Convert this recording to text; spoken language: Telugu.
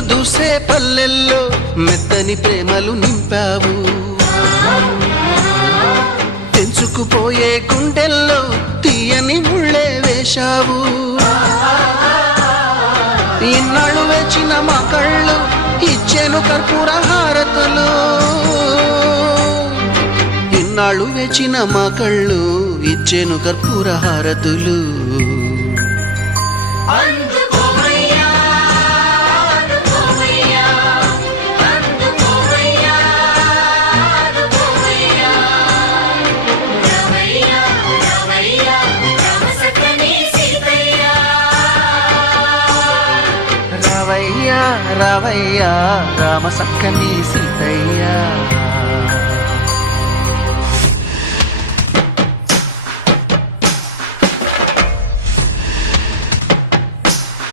దూసే పల్లెల్లో మెత్తని ప్రేమలు నింపావు. తెంచుకుపోయే గుండెల్లో తీయని ముళ్ళే వేశావు. ఇన్నాళ్ళు వేచిన మా కళ్ళు ఇచ్చెను కర్పూర హారతులు. ఇన్నాళ్ళు వేచిన మా కళ్ళు ఇచ్చెను కర్పూర హారతులు. రావయ్యా రామ సక్కని సీతయ్యా.